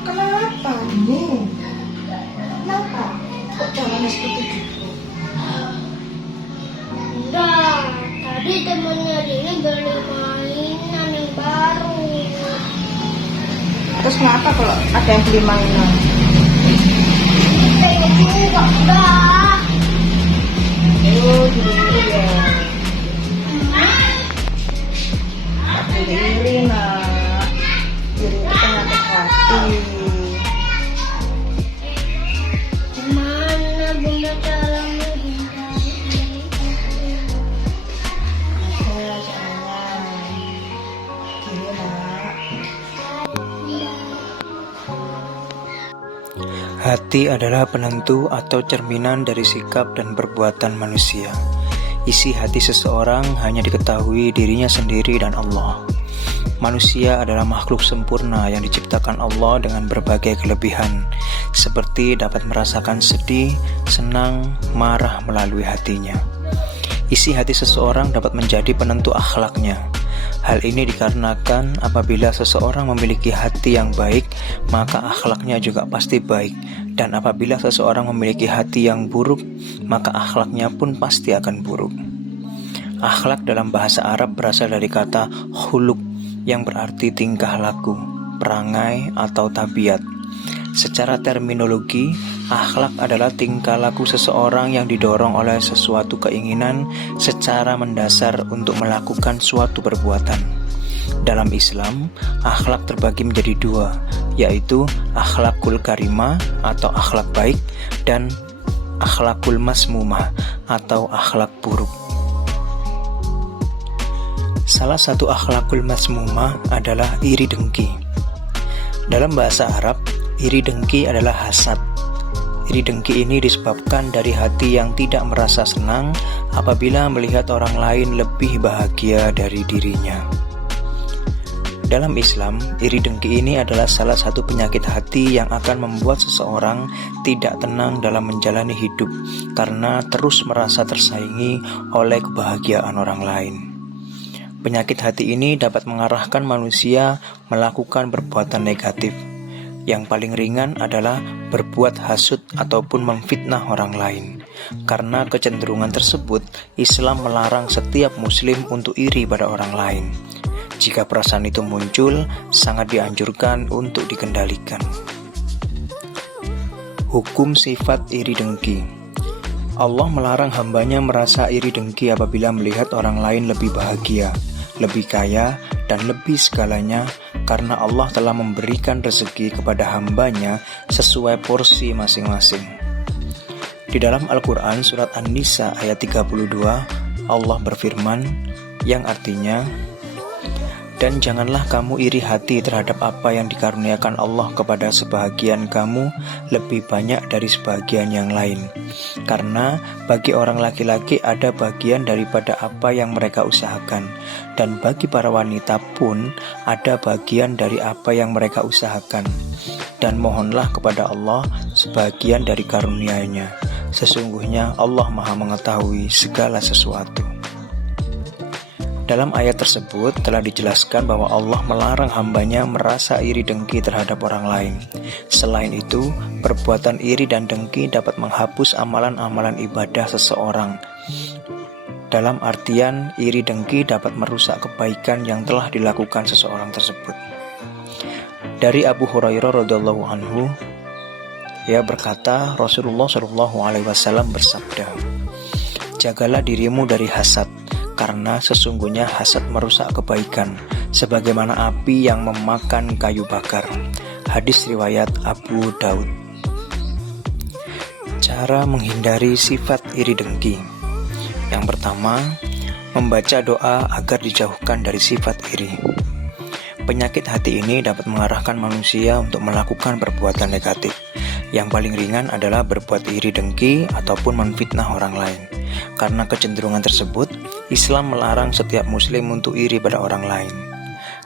Kenapa nih? Kenapa? Kok caranya seperti itu? Enggak, tadi temennya Dini beli mainan yang baru. Terus kenapa kalau ada yang beli mainan? Pengen juga, enggak. Oh, diri ya. Tak diri nak. Diri itu penyakit hati. Gimana bunda cara menghindari itu? Ya, sayang. Diri nak. Hati adalah penentu atau cerminan dari sikap dan perbuatan manusia. Isi hati seseorang hanya diketahui dirinya sendiri dan Allah. Manusia adalah makhluk sempurna yang diciptakan Allah dengan berbagai kelebihan, seperti dapat merasakan sedih, senang, marah melalui hatinya. Isi hati seseorang dapat menjadi penentu akhlaknya. Hal ini dikarenakan apabila seseorang memiliki hati yang baik, maka akhlaknya juga pasti baik. Dan apabila seseorang memiliki hati yang buruk, maka akhlaknya pun pasti akan buruk. Akhlak dalam bahasa Arab berasal dari kata khuluq yang berarti tingkah laku, perangai, atau tabiat. Secara terminologi, akhlak adalah tingkah laku seseorang yang didorong oleh sesuatu keinginan secara mendasar untuk melakukan suatu perbuatan. Dalam Islam, akhlak terbagi menjadi dua, yaitu akhlakul karimah atau akhlak baik dan akhlakul masmumah atau akhlak buruk. Salah satu akhlakul masmumah adalah iri dengki. Dalam bahasa Arab, iri dengki adalah hasad. Iri dengki ini disebabkan dari hati yang tidak merasa senang apabila melihat orang lain lebih bahagia dari dirinya. Dalam Islam, iri dengki ini adalah salah satu penyakit hati yang akan membuat seseorang tidak tenang dalam menjalani hidup karena terus merasa tersaingi oleh kebahagiaan orang lain. Penyakit hati ini dapat mengarahkan manusia melakukan perbuatan negatif. Yang paling ringan adalah berbuat hasud ataupun memfitnah orang lain. Karena kecenderungan tersebut, Islam melarang setiap muslim untuk iri pada orang lain. Jika perasaan itu muncul, sangat dianjurkan untuk dikendalikan. Hukum sifat iri dengki. Allah melarang hambanya merasa iri dengki apabila melihat orang lain lebih bahagia, lebih kaya, dan lebih segalanya, karena Allah telah memberikan rezeki kepada hambanya sesuai porsi masing-masing. Di dalam Al-Quran surat An-Nisa ayat 32, Allah berfirman, yang artinya, dan janganlah kamu iri hati terhadap apa yang dikaruniakan Allah kepada sebahagian kamu lebih banyak dari sebahagian yang lain. Karena bagi orang laki-laki ada bagian daripada apa yang mereka usahakan, dan bagi para wanita pun ada bagian dari apa yang mereka usahakan. Dan mohonlah kepada Allah sebagian dari karunia-Nya. Sesungguhnya Allah Maha mengetahui segala sesuatu. Dalam ayat tersebut telah dijelaskan bahwa Allah melarang hambanya merasa iri dengki terhadap orang lain. Selain itu, perbuatan iri dan dengki dapat menghapus amalan-amalan ibadah seseorang. Dalam artian, iri dengki dapat merusak kebaikan yang telah dilakukan seseorang tersebut. Dari Abu Hurairah radhiyallahu anhu, ia berkata, Rasulullah SAW bersabda, jagalah dirimu dari hasad, karena sesungguhnya hasad merusak kebaikan, sebagaimana api yang memakan kayu bakar. Hadis riwayat Abu Daud. Cara menghindari sifat iri dengki. Yang pertama, membaca doa agar dijauhkan dari sifat iri. Penyakit hati ini dapat mengarahkan manusia untuk melakukan perbuatan negatif. Yang paling ringan adalah berbuat iri dengki ataupun memfitnah orang lain. Karena kecenderungan tersebut, Islam melarang setiap muslim untuk iri pada orang lain.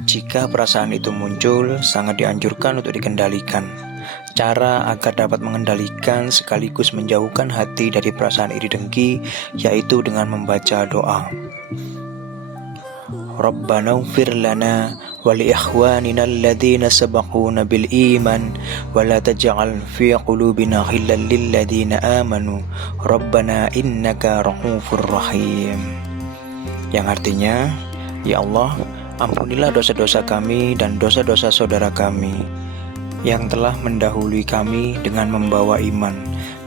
Jika perasaan itu muncul, sangat dianjurkan untuk dikendalikan. Cara agar dapat mengendalikan sekaligus menjauhkan hati dari perasaan iri dengki yaitu dengan membaca doa. Rabbana ighfir lana wa li ikhwanina alladhina sabaquna bil iman wa la taj'al fi qulubina ghillan lil ladzina amanu Rabbana innaka ra'ufur rahim. Yang artinya, ya Allah, ampunilah dosa-dosa kami dan dosa-dosa saudara kami yang telah mendahului kami dengan membawa iman,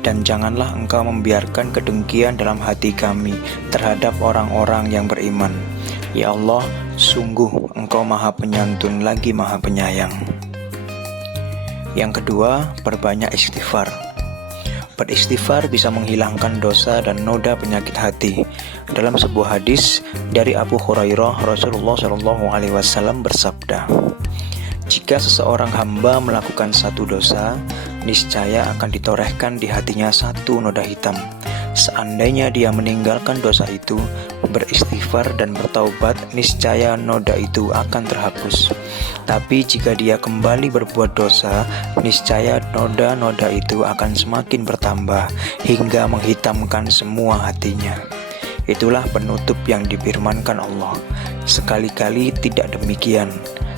dan janganlah Engkau membiarkan kedengkian dalam hati kami terhadap orang-orang yang beriman. Ya Allah, sungguh Engkau Maha Penyantun lagi Maha Penyayang. Yang kedua, perbanyak istighfar. Beristighfar bisa menghilangkan dosa dan noda penyakit hati. Dalam sebuah hadis dari Abu Hurairah, Rasulullah SAW bersabda, jika seseorang hamba melakukan satu dosa, niscaya akan ditorehkan di hatinya satu noda hitam. Seandainya dia meninggalkan dosa itu, beristighfar dan bertaubat, niscaya noda itu akan terhapus. Tapi jika dia kembali berbuat dosa, niscaya noda-noda itu akan semakin bertambah hingga menghitamkan semua hatinya. Itulah penutup yang difirmankan Allah. Sekali-kali tidak demikian.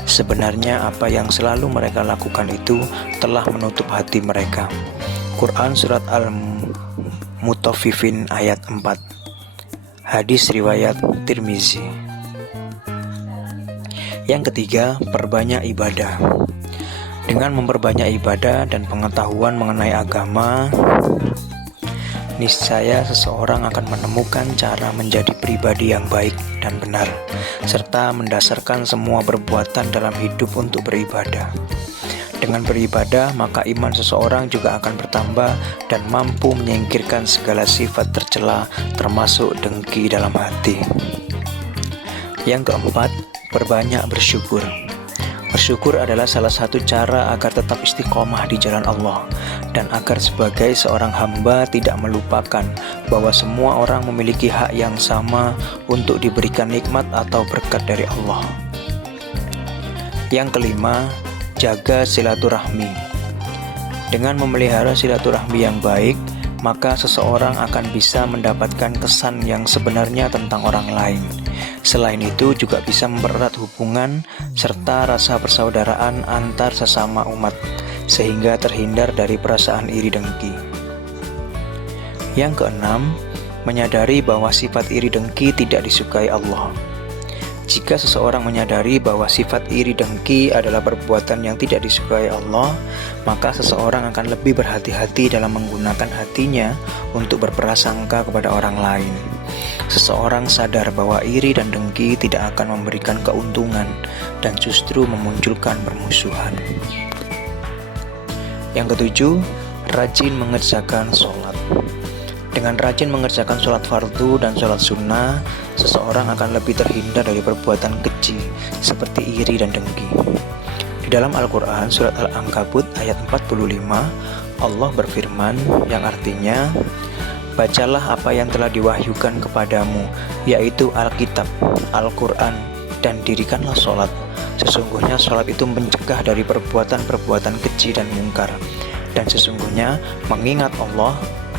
Sebenarnya apa yang selalu mereka lakukan itu telah menutup hati mereka. Quran Surat Al-Mutaffifin ayat 4. Hadis riwayat Tirmizi. Yang ketiga, perbanyak ibadah. Dengan memperbanyak ibadah dan pengetahuan mengenai agama, niscaya seseorang akan menemukan cara menjadi pribadi yang baik dan benar, serta mendasarkan semua perbuatan dalam hidup untuk beribadah. Dengan beribadah, maka iman seseorang juga akan bertambah dan mampu menyingkirkan segala sifat tercela, termasuk dengki dalam hati. Yang keempat, perbanyak bersyukur. Bersyukur adalah salah satu cara agar tetap istiqomah di jalan Allah, dan agar sebagai seorang hamba tidak melupakan bahwa semua orang memiliki hak yang sama untuk diberikan nikmat atau berkat dari Allah. Yang kelima, jaga silaturahmi. Dengan memelihara silaturahmi yang baik, maka seseorang akan bisa mendapatkan kesan yang sebenarnya tentang orang lain. Selain itu juga bisa mempererat hubungan serta rasa persaudaraan antar sesama umat, sehingga terhindar dari perasaan iri dengki. Yang keenam, menyadari bahwa sifat iri dengki tidak disukai Allah. Jika seseorang menyadari bahwa sifat iri dengki adalah perbuatan yang tidak disukai Allah, maka seseorang akan lebih berhati-hati dalam menggunakan hatinya untuk berprasangka kepada orang lain. Seseorang sadar bahwa iri dan dengki tidak akan memberikan keuntungan dan justru memunculkan permusuhan. Yang ketujuh, rajin mengerjakan sholat. Dengan rajin mengerjakan sholat fardu dan sholat sunnah, seseorang akan lebih terhindar dari perbuatan keji seperti iri dan dengki. Di dalam Al-Quran surat Al-Ankabut ayat 45, Allah berfirman yang artinya, bacalah apa yang telah diwahyukan kepadamu, yaitu Alkitab, Al-Quran, dan dirikanlah sholat. Sesungguhnya sholat itu mencegah dari perbuatan-perbuatan keji dan mungkar. Dan sesungguhnya mengingat Allah,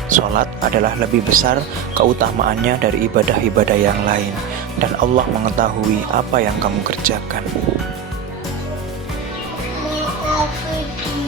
sholat adalah lebih besar keutamaannya dari ibadah-ibadah yang lain, dan Allah mengetahui apa yang kamu kerjakan. Maaf ini